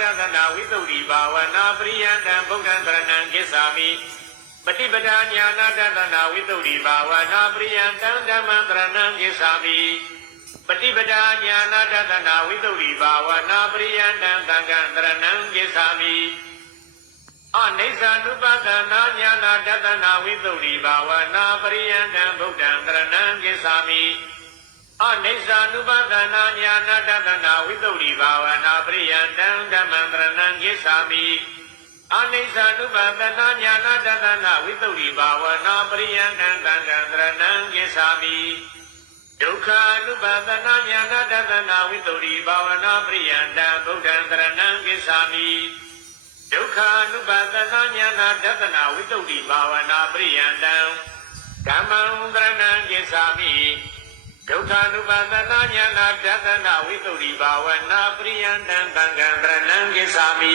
တသနာဝိသုဒ္ဓိဘာဝနာပရိယံတံဗုဒ္ဓံသရဏံဂစ္ဆာမိပฏิပဒာညာနာတသနာဝိသုဒ္ဓိဘာဝနာပရိယံတံဓမ္မံသရဏံဂစ္ဆာမိပฏิပဒာညာနာတသနာဝိသုဒ္ဓိဘာဝနာပရိယံတံသံဃံသရဏံဂစ္ဆာမိအနိစ္စ ानु ပသနာညာနာတသနာဝိသုဒ္ဓိဘာဝနာပရိယံတံဗုဒ္ဓံသရဏံဂစ္ဆာမိအနိစ္စ ानु ပသနာညာနာတသနာဝိသုဒ္ဓိဘာဝနာပရိယံတံဓမ္မံသရဏံဂစ္ဆာမိအနိစ္စ ानु ပသနာညာနာတသနာဝိသုဒ္ဓိဘာဝနာပရိယံတံသံဃံသရဏံဂစ္ဆာမိဒုက္ခ ानु ပသနာညာနာတသနာဝိသုဒ္ဓိဘာဝနာပရိယံတံဗုဒ္ဓံသရဏံဂစ္ဆာမိဒုက္ခ ानु ပသနာညာနာတသနာဝိသုဒ္ဓိဘာဝနာပရိယံတံဓမ္မံသရဏံဂစ္ဆာမိဒုက္ခ ानु ပသနာညာနာတသနာဝိသုဒ္ဓိဘာဝနာပရိယံတံသံဃံသရဏံဂစ္ဆာမိ